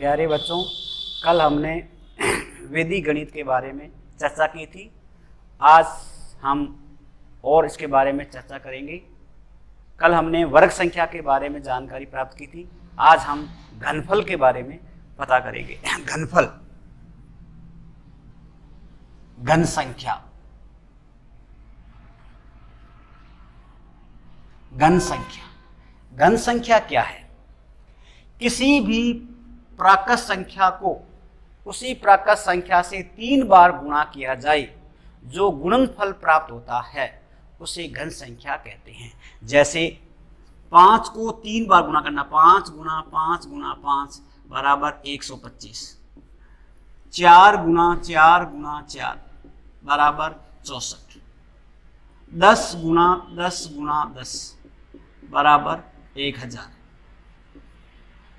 प्यारे बच्चों, कल हमने वैदिक गणित के बारे में चर्चा की थी। आज हम और इसके बारे में चर्चा करेंगे। कल हमने वर्ग संख्या के बारे में जानकारी प्राप्त की थी। आज हम घनफल के बारे में पता करेंगे। घनफल, घन संख्या, घन संख्या। घन संख्या क्या है? किसी भी प्राकृत संख्या को उसी प्राकृत संख्या से 3 बार गुणा किया जाए, जो गुणनफल प्राप्त होता है उसे घन संख्या कहते हैं। जैसे 5 को 3 बार गुणा करना, 5 गुणा 5 गुणा 5 बराबर 125, 4 गुणा 4 गुणा 4 बराबर 64, 10 गुणा 10 गुणा 10 बराबर 1000।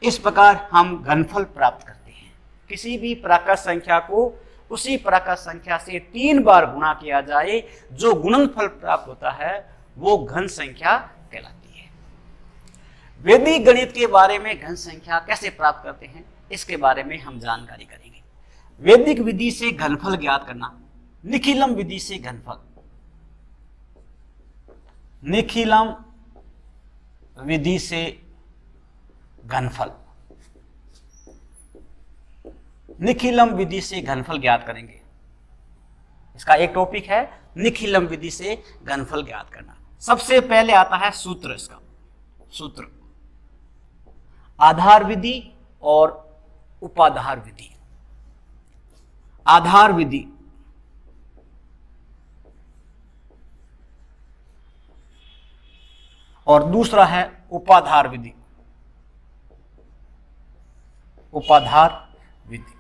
इस प्रकार हम घनफल प्राप्त करते हैं। किसी भी प्राकृत संख्या को उसी प्राकृत संख्या से 3 बार गुणा किया जाए, जो गुणनफल प्राप्त होता है वो घन संख्या कहलाती है। वैदिक गणित के बारे में घन संख्या कैसे प्राप्त करते हैं, इसके बारे में हम जानकारी करेंगे। वैदिक विधि से घनफल ज्ञात करना, निखिलम विधि से घनफल, निखिलम विधि से घनफल, निखिलम विधि से घनफल ज्ञात करेंगे। इसका एक टॉपिक है निखिलम विधि से घनफल ज्ञात करना। सबसे पहले आता है सूत्र। इसका सूत्र आधार विधि और उपाधार विधि। आधार विधि और दूसरा है उपाधार विधि। उपाधार विधि,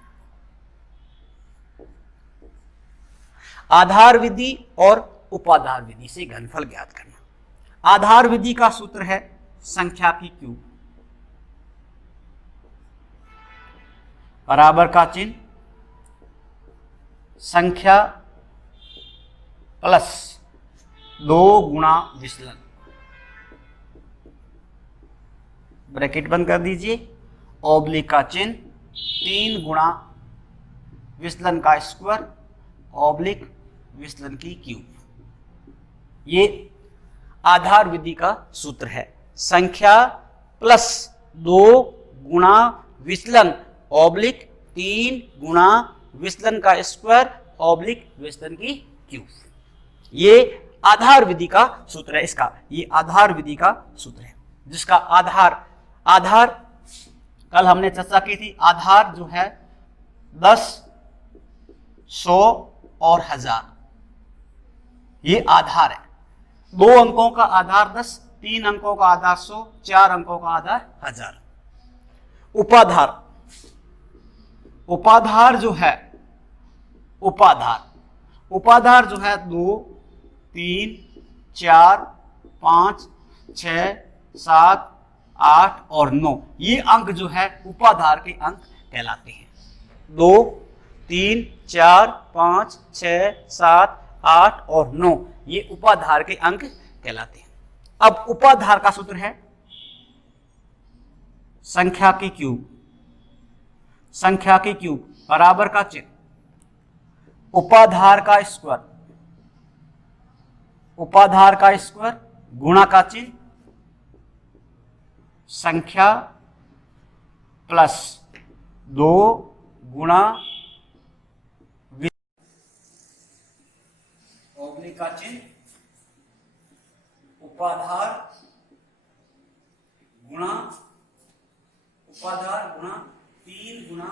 आधार विधि और उपाधार विधि से घनफल ज्ञात करना। आधार विधि का सूत्र है संख्या की क्यूब, बराबर का चिन्ह, संख्या प्लस 2 गुणा विचलन, ब्रैकेट बंद कर दीजिए, ऑब्लिक का चिन्ह, 3 गुणा विचलन का स्क्वायर ऑब्लिक विचलन की क्यूब। ये आधार विधि का सूत्र है। संख्या प्लस 2 गुणा विचलन ऑब्लिक 3 गुणा विचलन का स्क्वायर ऑब्लिक विचलन की क्यूब। ये आधार विधि का सूत्र है। इसका ये आधार विधि का सूत्र है, जिसका आधार कल हमने चर्चा की थी। आधार जो है 10, 100 और 1000, ये आधार है। 2 अंकों का आधार 10, 3 अंकों का आधार 100, 4 अंकों का आधार 1000। उपाधार, उपाधार जो है उपाधार जो है 2, 3, 4, 5, 6, 7, 8 और 9, ये अंक जो है उपाधार के अंक कहलाते हैं। 2, 3, 4, 5, 6, 7, 8 और 9, ये उपाधार के अंक कहलाते हैं। अब उपाधार का सूत्र है संख्या की क्यूब, संख्या की क्यूब बराबर का चिन्ह, उपाधार का स्क्वायर, उपाधार का स्क्वायर गुणा का चिन्ह, संख्या प्लस 2 गुणा ऑब्लिक का चिन्ह, उपाधार गुणा 3 गुणा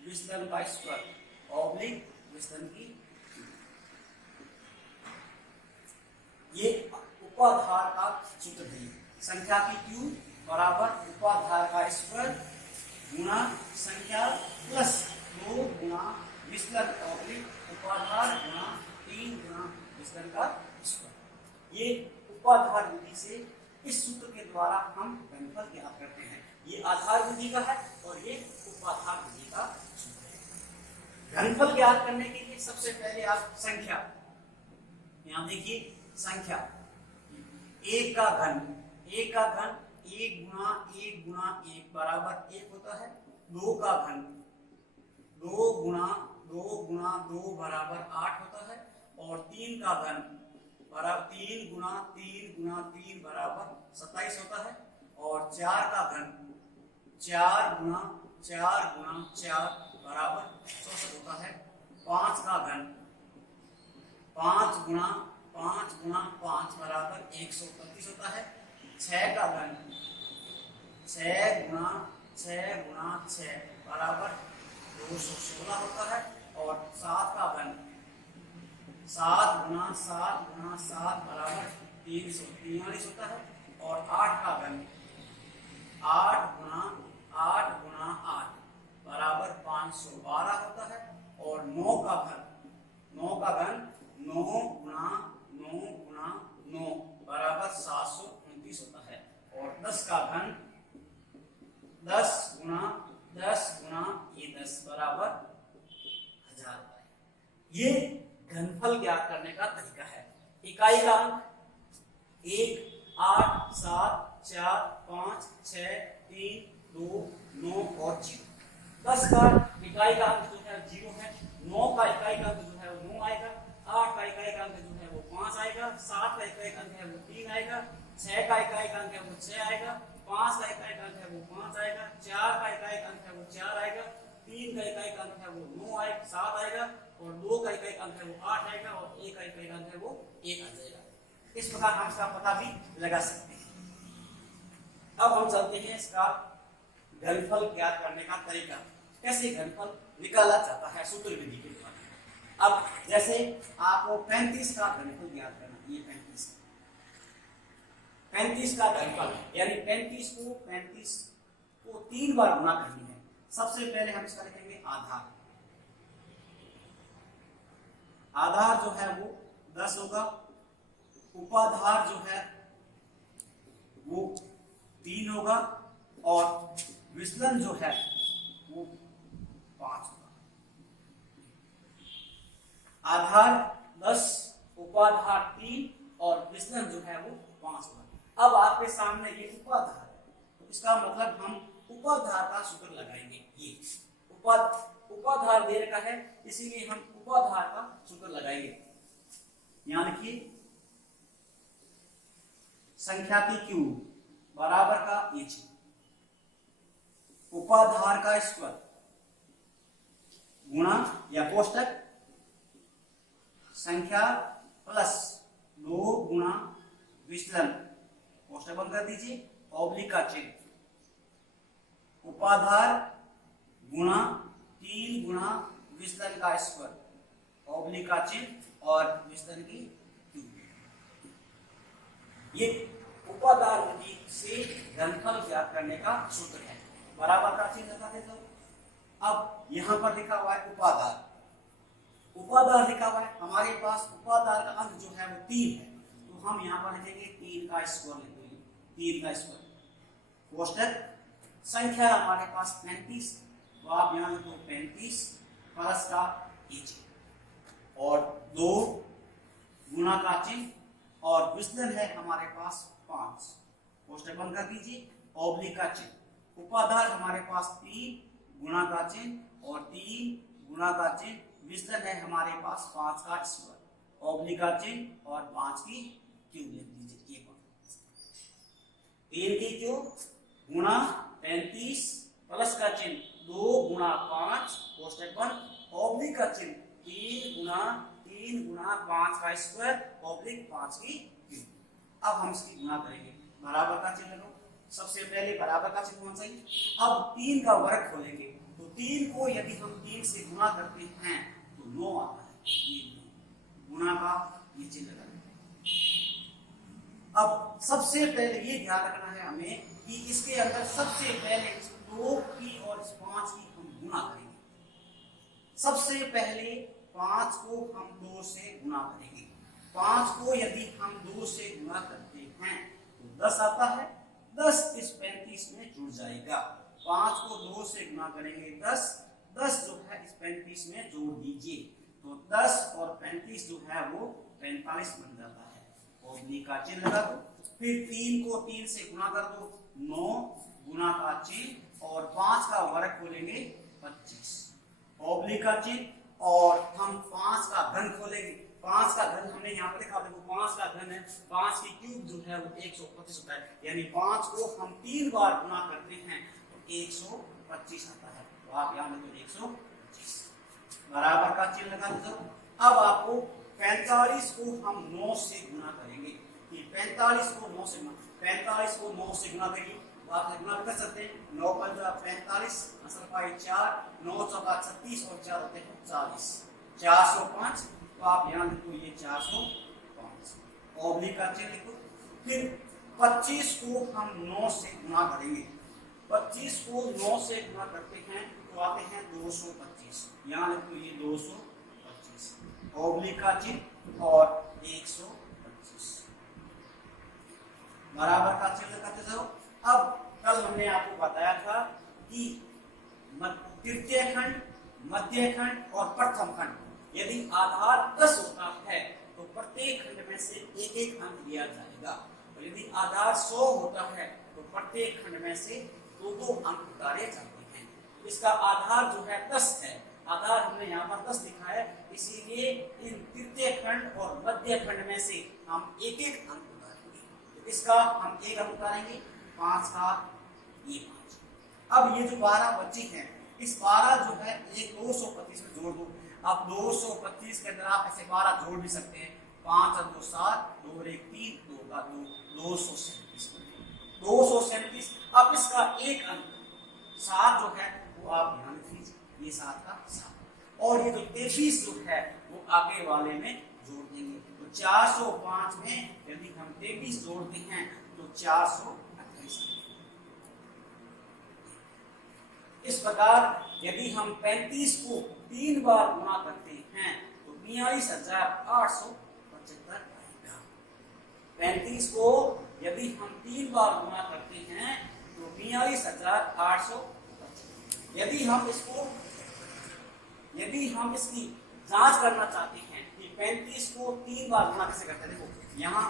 विचलन का स्क्वायर ऑब्लिक विचलन की। ये उपाधार का सूत्र है। संख्या की क्यूब बराबर उपाधार का स्क्वायर गुणा संख्या प्लस 2 गुणा विचलन ऑब्लिक उपाधार गुणा 3 गुणा विचलन का स्क्वायर। ये उपाधार विधि से इस सूत्र के द्वारा हम घनफल ज्ञात करते हैं। ये आधार विधि का है और ये उपाधार विधि का सूत्र है। घनफल ज्ञात करने के लिए सबसे पहले आप संख्या, यहां देखिए संख्या, 1 का घन 1 गुणा 1 बराबर 1 होता है। 2 का घन, 2 गुना 2 बराबर 8 होता है, और 3 का घन बराबर 3 बराबर 27 होता है, और 4 का घन 4 गुना 4 बराबर 64 होता है। 5 का घन 5 गुना 5 बराबर 132 होता है। 6 का घन 6 गुना 6 बराबर 216 होता है, और 7 का घन 7 गुना 7 बराबर 343 होता है, और 8 का घन 8 गुना 8 बराबर 512 होता है, और 9 का घन 9 गुना 9 बराबर 729 होता है, और 10 का घन 10 गुना ये 10 बराबर 1000 होता है। ये घनफल ज्ञात करने का तरीका है। इकाई का अंक 1, 8, 7, 4, 5, 6, 3, 2, 9 और 0। 10 का इकाई का अंक जो है 0 है। 9 का इकाई का अंक जो है वो 9 आएगा। 8 का इकाई का अंक जो है वो 5 आएगा। 7 का इकाई का अंक है वो 3 आएगा। 6 का इकाई का अंक है वो 6 आएगा। 5 का इकाई का अंक है वो 5 आएगा। 4 का इकाई का अंक है वो 4 आएगा। 3 का इकाई का अंक है वो 9 आएगा 7 आएगा, और 2 का इकाई का अंक है वो 8 आएगा, और 1 का इकाई का अंक है वो 1 आ जाएगा। इस प्रकार हम इसका पता भी लगा सकते हैं। अब हम चलते हैं इसका घनफल ज्ञात करने का तरीका, कैसे घनफल निकाला जाता है सूत्र विधि के द्वारा। अब जैसे आपको 35 का घनफल ज्ञात करना, ये 35 का घनफल यानी 35 को 3 बार गुना करनी है। सबसे पहले हम इसका लिखेंगे आधार। आधार जो है वो 10 होगा। उपाधार जो है वो 3 होगा, और विचलन जो है वो 5 होगा। आधार 10, उपाधार 3 और विचलन जो है वो 5 होगा। अब आपके सामने ये उपाधार है, तो इसका मतलब हम उपाधार का सूत्र लगाएंगे। ये उपाधार दे रखा है, इसीलिए हम उपाधार का सूत्र लगाएंगे, यानी कि संख्या की क्यू बराबर का एच, उपाधार का स्क्वायर गुणा या कोष्टक संख्या प्लस 2 गुना विचलन, कोष्टक बंद कर दीजिए, ऑब्लिक का चिन्ह, उपाधार गुणा 3 गुना विचलन का स्क्वायर, ऑब्लिक का चिन्ह और विचलन की क्यू। ये उपाधार विधि से घनफल ज्ञात करने का सूत्र है। बराबर का चिन्ह लगा देता हूं। अब यहां पर लिखा हुआ है उपाधार, उपाधार लिखा हुआ है, हमारे पास उपाधार का अंक जो है वो 3 है, तो हम यहां पर लिखेंगे 3 का स्क्वायर लिखेंगे, 3 का स्क्वायर। कोष्टक संख्या हमारे पास 35, तो आप यहां लिखो 35 प्लस का एच, और 2 गुना का चिन्ह, और विचलन है हमारे पास 5, कोष्टक बंद कर दीजिए, ऑब्लिक का चिन्ह। उपाधार हमारे पास 3 गुना का चिन्ह और 3 गुना का चिन्ह, विचलन है हमारे पास 5 का स्क्वायर, ऑब्लिक का चिन्ह और 5 की क्यूब लिख दीजिए। 3 की क्यूब गुणा 35 प्लस का चिन्ह 2 गुना 5 कोष्टक बंद, ऑब्लिक का चिन्ह 3 गुना 5 का स्क्वायर, ऑब्लिक 5 की क्यूब। अब हम इसकी गुणा करेंगे, बराबर का चिन्ह लो, सबसे पहले बराबर का चिन्ह होना चाहिए। अब 3 का वर्ग खोलेंगे, तो 3 को यदि हम 3 से गुणा करते हैं तो 9 आता है, ये गुणा का ये चिन्ह लगाएंगे। अब सबसे पहले ये ध्यान रखना है हमें कि इसके अंदर सबसे पहले इस 2 की और इस 5 की हम गुणा करेंगे। सबसे पहले 5 को हम 2 से गुणा करेंगे। 5 को यदि हम 2 से गुणा करते हैं तो 10 आता है, 10 इस 35 में जुड़ जाएगा। 5 को 2 से गुणा करेंगे 10 जो है इस 35 में जोड़ दीजिए, तो 10 और 35 जो है वो 45 बन जाता है, ऑब्लिक का चिन्ह लगा दो। फिर 3 को 3 से गुणा कर दो, 9 गुना का चिन्ह और 5 का वर्ग खोलेंगे 25 ऑब्लिक का चिन्ह, और हम 5 का घन खोलेंगे। 5 का घन हमने यहाँ पर देखा, देखो 5 का घन है, 5 की क्यूब जो है वो 125 होता है, यानी 5 को हम 3 बार गुणा करते हैं तो 125 आता है। तो आप यहाँ लिखो 125 बराबर का चिन्ह लगा दो। अब आपको 45 को हम 9 से गुणा करेंगे कि 45 को 9 से गुणा करिए, आप गुणा कर सकते हैं। 9 पंजा 45, असल पाई 4, 9 चौका 36 और 4 होते हैं 40, 405। तो आप यहाँ लिखो ये 405 ऑब्लिक का चिन्ह लिखो। फिर 25 को हम 9 से गुणा करेंगे, 25 को 9 से गुणा करते हैं तो आते हैं 225, यहाँ लिखो ये 225 ऑब्लिक का चिन्ह और 125 बराबर का चिन्ह लगाते जाओ। अब कल हमने आपको बताया था कि तृतीय खंड, मध्य खंड और प्रथम खंड यदि आधार 10 होता है तो प्रत्येक खंड में से एक एक अंक दिया जाएगा, और यदि आधार 100 होता है तो प्रत्येक खंड में से दो दो अंक उतारे जाते हैं। इसका आधार जो है 10 है, आधार हमने यहाँ पर 10 लिखा है, इसीलिए इन तृतीय खंड और मध्य खंड में से हम एक एक अंक उतारेंगे। तो इसका हम एक अंक उतारेंगे, 5 का ये 5। अब ये जो 12 बची हैं, इस 12 जो है ये 225 में जोड़ दो। अब 225 के अंदर आप ऐसे 12 जोड़ भी सकते हैं, 5 और 2 7, 2 और 1 3, 2 का 2, 237। अब इसका एक अंक 7 जो है वो आप ध्यान दीजिए, ये 7 का 7, और ये जो 23 जो है वो आगे वाले में जोड़ देंगे। तो 405 में यदि हम 23 जोड़ते हैं तो 428। इस प्रकार यदि हम 35 को 3 बार गुणा करते हैं तो 42,875 आएगा। 35 को यदि हम 3 बार गुणा करते हैं तो 42,875। यदि हम इसकी जांच करना चाहते हैं कि 35 को 3 बार गुणा कैसे करते हैं, देखो यहाँ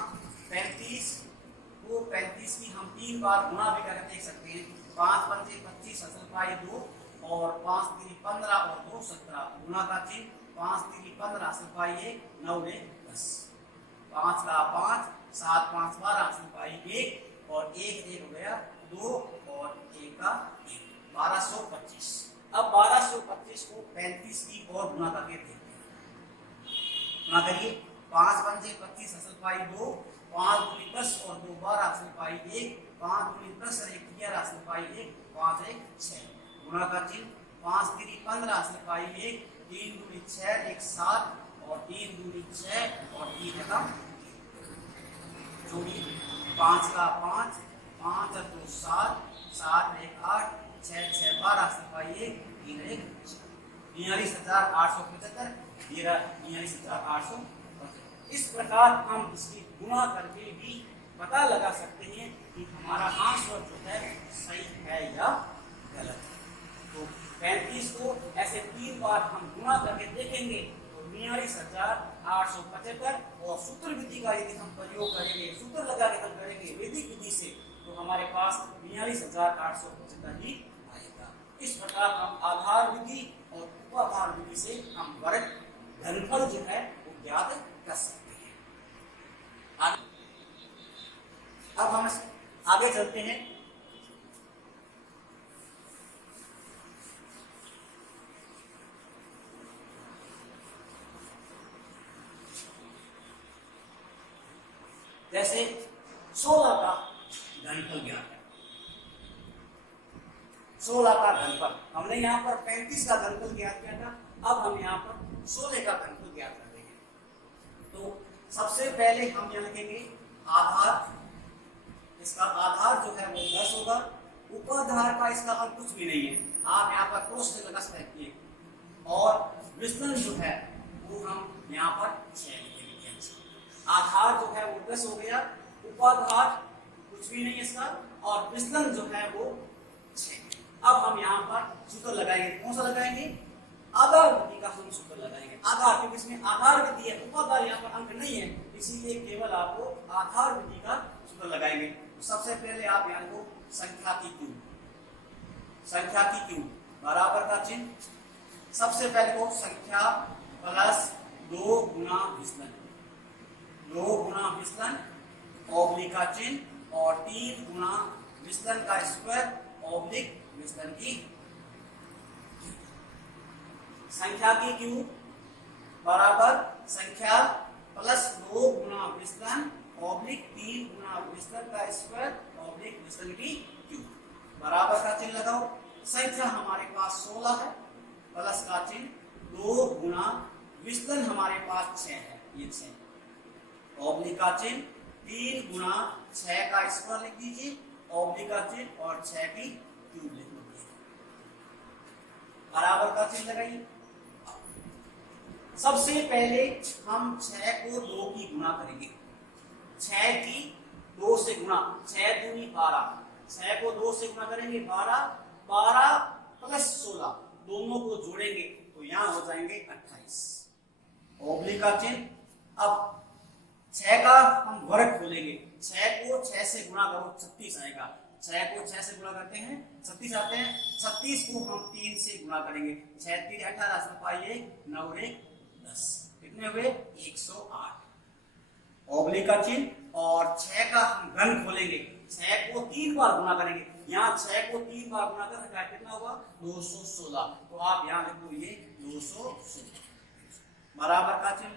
35 की हम 3 बार गुणा भी करके देख सकते हैं। 5 पंजे 25, असल पाई 2, और 5 3 15 और 2 17 गुणा का चिन्ह, 5 3 15 असल पाई 1, 9 ने 10, 5 का 5, 7 5 12 असल पाई 1, और 1 1 हो गया 2, और 1 का 1, 1225। अब 1225 को 35 की और गुणा करके देखते हैं। गुणा करिए, 5 पंजे 25 असल पाई 2, 5 दूनी 10 और 2 12 असल पाई 1, 5 दूनी 10 और 1 11 असल पाई 1, 5 1 6 गुणा का चिन्ह, 5 3 15 असल पाई 1, 3 दूनी 6 1 7, और 3 दूनी 6 और 3 का जोड़िए, 5 का 5, 5 और 2 7, 7 1 8, 6 6 12 असल पाई 1, 3 1 42,875, 42,875। इस प्रकार हम इसकी गुणा करके भी पता लगा सकते हैं कि हमारा आंसर जो है सही है या गलत है। तो 35 को ऐसे 3 बार हम गुणा करके देखेंगे तो 42,875, और सूत्र विधि का यदि हम प्रयोग करेंगे, सूत्र लगा के हल करेंगे वैदिक विधि से, तो हमारे पास 42,875 ही आएगा। इस प्रकार हम आधार विधि और उपाधार विधि से हम वर्ग घनफल जो है वो ज्ञात कर सकते हैं। अब हम आगे चलते हैं। जैसे 16 का घनफल ज्ञात है, 16 का घनफल हमने यहाँ पर 35 का घनफल ज्ञात किया था, अब हम यहाँ पर 16 का घनफल ज्ञात कर रहे हैं। तो सबसे पहले हम यहाँ लिखेंगे आधार, इसका आधार जो है वो 10 होगा, उपाधार का इसका अंक कुछ भी नहीं है, आप यहाँ पर क्रॉस लगा सकते हैं, और विचलन जो है वो हम यहाँ पर 6 लिखेंगे। आधार जो है वो 10 हो गया, उपाधार कुछ भी नहीं इसका, और विचलन जो है वो 6। अब हम यहाँ पर सूत्र लगाएंगे, कौन सा लगाएंगे, आधार विधि का हम सूत्र लगाएंगे। आधार, क्योंकि इसमें आधार विधि है, उपाधार यहाँ पर अंक नहीं है, इसीलिए केवल आपको आधार विधि का सूत्र लगाएंगे। तो सबसे पहले आप यहाँ को संख्या की क्यूब, संख्या की क्यूब बराबर का चिन्ह, सबसे पहले को संख्या प्लस 2 गुना विचलन, 2 गुना विचलन ऑब्लिक का चिन्ह और 3 गुना विचलन का स्क्वायर ऑब्लिक विचलन की संख्या की क्यूब बराबर संख्या प्लस 2 गुना विचलन ऑब्लिक 3 गुना विचलन का स्क्वायर ऑब्लिक विचलन की क्यूब बराबर का चिन्ह लगाओ। संख्या हमारे पास 16 है, प्लस का चिन्ह 2 गुना विचलन हमारे पास 6 है, ये 6 ऑब्लिक का चिन्ह 3 गुना 6 का स्क्वायर लिख दीजिए ऑब्लिक का चिन्ह और 6 की क्यूब लिख दीजिए बराबर का चिन्ह लगाइए। सबसे पहले हम 6 को 2 की गुणा करेंगे, 6 की 2 से गुणा, 6 दूनी 12, 6 को 2 से गुणा करेंगे 12, 12 प्लस 16 दोनों को जोड़ेंगे तो यहां हो जाएंगे 28 ऑब्लिक का चिन्ह। अब 6 का हम वर्ग खोलेंगे, 6 को 6 से गुणा करो 36 आएगा, 6 को 6 से गुणा करते हैं 36 आते हैं, 36 को हम 3 से गुणा करेंगे, 6 3 18 सफाई 9 1 10 कितने हुए 108 ऑब्लिक का चिन्ह। और 6 का हम घन खोलेंगे, 6 को 3 बार गुणा करेंगे, यहाँ 6 को 3 बार गुणा कर कितना होगा 216, तो आप यहाँ लिख दो ये 216 बराबर का चिन्ह।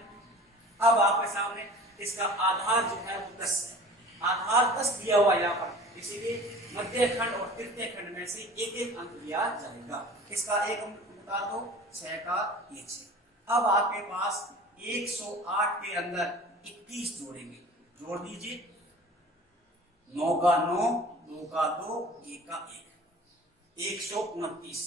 अब आपके सामने इसका आधार जो है वो 10 है, आधार 10 दिया हुआ यहाँ पर, इसीलिए मध्य खंड और तृतीय खंड में से एक एक अंक दिया जाएगा। इसका एक अंक बता दो 6 का ये 6। अब आपके पास 108 के अंदर 21 जोड़ेंगे, जोड़ दीजिए 9 का 9, 2 का 2, 1 का 1, 129,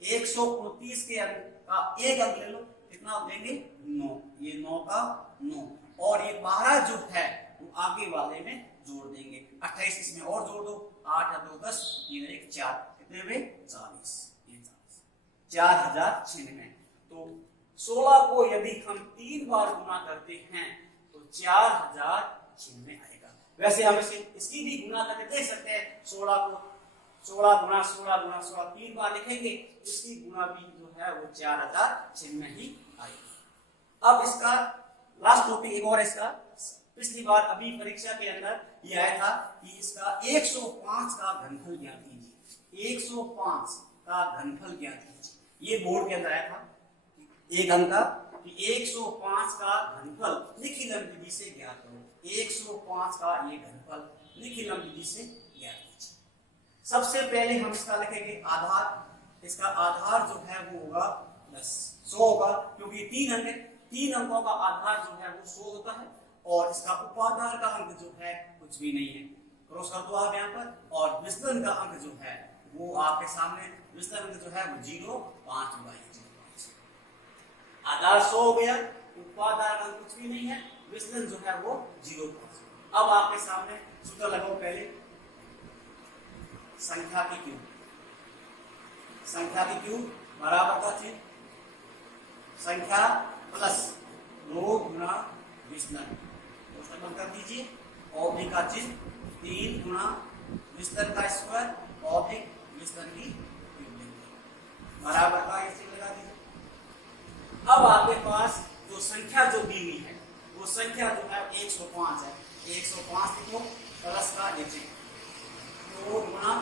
129 के अंक का एक अंक ले लो, कितना लेंगे 9, ये 9 का 9 और ये 12 जो है वो आगे वाले में जोड़ देंगे, 28 इसमें और जोड़ दो, 8 या 2 10, 3 1 4 कितने हुए 40, ये 4096। तो 16 को यदि हम 3 बार गुना करते हैं तो 4096 आएगा। वैसे हम इसकी भी गुना करके देख सकते हैं, 16 को 16 गुना 16 गुना 16 3 बार लिखेंगे, इसकी गुना भी जो है वो 4096 ही आएगी। अब इसका लास्ट टॉपिक एक और, इसका पिछली बार अभी परीक्षा के अंदर ये आया था कि इसका 105 का घनफल ज्ञात कीजिए, 105 का घनफल ज्ञात कीजिए। ये बोर्ड के अंदर आया था एक अंक का कि 105 का घनफल निखिलम विधि से ज्ञात करो, 105 का ये घनफल निखिलम विधि से ज्ञात कीजिए। सबसे पहले हम इसका लिखेंगे आधार, इसका आधार जो है वो होगा 10 100 होगा, क्योंकि 3 अंकों का आधार जो है वो 100 होता है और इसका उपाधार का अंक जो है कुछ भी नहीं है, क्रॉस कर दो आप यहाँ पर। और विचलन का अंक जो है वो आपके सामने, विचलन अंक जो है वो 0.5 होगा, आधार 100 हो गया, उपाधार का कुछ भी नहीं है, विचलन जो है वो 0.5। अब आपके सामने सूत्र लगाओ, पहले संख्या की क्यूब, संख्या की क्यूब बराबर का चिन्ह संख्या प्लस 2 गुना विचलन, बंद कर दीजिए ऑब्लिक का चिन्ह 3 गुना विचलन का स्क्वायर ऑब्लिक विचलन की क्यूब बराबर का ये चिन्ह लगा दीजिए। अब आपके पास जो संख्या जो दी हुई है वो संख्या जो है 105 है, 105 लिखो प्लस का ये चिन्ह 2 गुना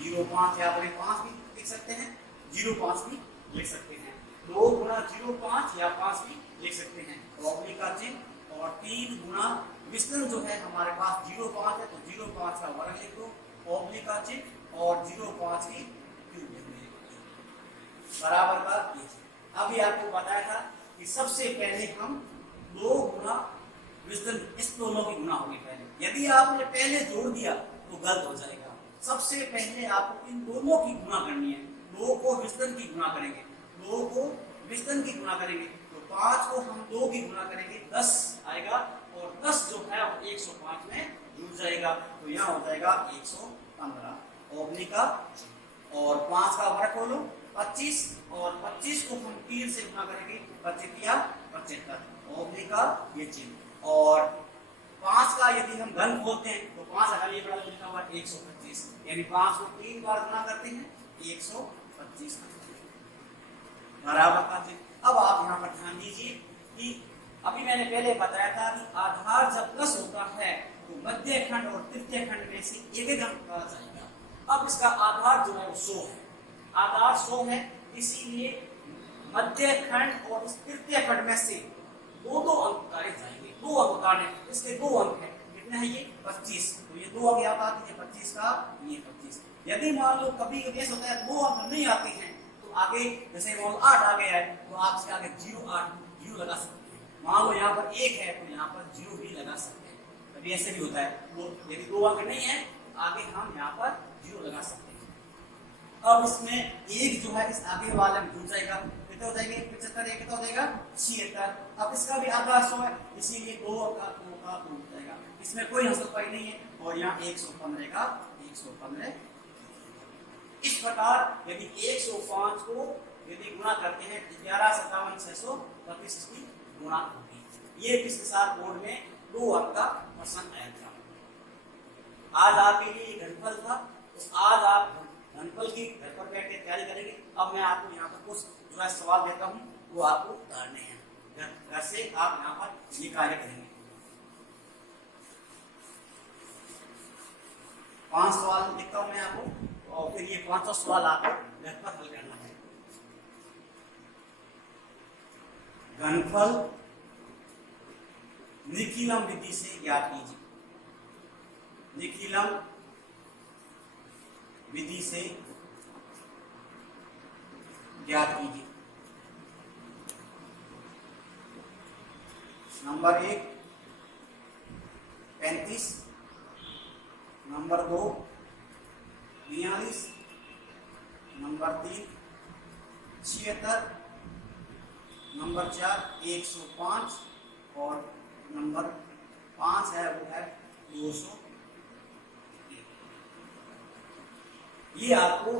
0.5, या फिर 5 भी लिख सकते हैं, 0.5 भी लिख सकते हैं, 2 गुना 0.5 या 5 भी लिख सकते हैं ऑब्लिक का चिन्ह और 3 गुना विचलन जो है हमारे पास 0.5 है तो 0.5 का वर्ग लिख दो ऑब्लिक का चिन्ह और 0.5 की क्यूब लिख दो बराबर का ये। अभी आपको बताया था कि सबसे पहले हम 2 गुना विचलन, इस दोनों की गुना होगी पहले, यदि आपने पहले जोड़ दिया तो गलत हो जाएगा। सबसे पहले आपको इन दोनों की गुना करनी है, 2 को विचलन की गुना करेंगे, 2 को विचलन की गुना करेंगे तो 5 को हम 2 की गुना करेंगे 10 आएगा और 10 जो है वो 105 में जुड़ जाएगा, तो यहाँ हो जाएगा 115 ऑब्लिक का, और 5 का वर्ग खोलो 25 और 25 को हम 3 से गुना करेंगे 25 या 75 ऑब्लिक का ये चिन्ह। और 5 का यदि हम घन खोलते हैं तो 5 अगर ये बड़ा लिखा हुआ 125, यानी 5 को 3 बार गुना करते हैं 125 बराबर का। अब आप यहाँ पर ध्यान दीजिए कि अभी मैंने पहले बताया था कि आधार जब प्लस होता है तो मध्य खंड और तृतीय खंड में से एक अंक निकाला जाएगा। अब इसका आधार जो है वो 100 है, आधार 100 है, इसीलिए मध्य खंड और तृतीय खंड में से दो दो अंक उतारे जाएंगे। दो अंक उतारने, इसके दो अंक है, कितने हैं ये 25, तो ये दो अंक याद आते हैं 25 का, ये 25। यदि मान लो कभी ऐसा होता है दो अंक नहीं आते हैं तो आगे जैसे मान लो 8 आ गया है तो आप इसके आगे 0 लगा सकते हैं। मान लो यहाँ पर 1 है तो यहाँ पर 0 भी लगा सकते हैं, कभी ऐसे भी होता है। तो यदि दो अंक नहीं है आगे हम यहाँ पर 0 लगा सकते हैं। अब इसमें एक जो है इस आगे वाले में जुड़ जाएगा, कितना हो जाएगा 75, कितना हो जाएगा 76। अब इसका भी आधा 100 है, इसीलिए 2 का 2 हो जाएगा, इसमें कोई हंसपाई नहीं है। और यहाँ 115 का 115। इस प्रकार यदि 105 को यदि गुणा करते हैं 11 57 625 इसकी गुणा होगी। ये किसके साथ बोर्ड में 2 अंक का प्रश्न आया था। आज आपके लिए घनफल था, तो आज आप घनफल की घर पर बैठ के तैयारी करेंगे। अब मैं आपको यहाँ पर कुछ जो है सवाल देता हूँ वो आपको उतारने हैं, घर से आप यहाँ पर ये कार्य करेंगे। 5 सवाल लिखता हूँ मैं आपको और फिर ये 5 सवाल आपको घर पर हल करना है। घनफल निखिलम विधि से ज्ञात कीजिए। निखिलम विधि से ज्ञात कीजिए। नंबर 1 35, नंबर 2 42, नंबर 3 76, नंबर 4 105 और नंबर 5 है वो है 200। ये आपको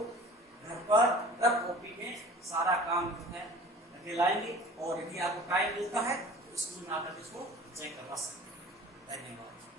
घर पर रफ कॉपी में सारा काम जो है लगे लाएंगे और यदि आपको टाइम मिलता है तो स्कूल में आकर इसको चेक करवा सकते हैं। धन्यवाद।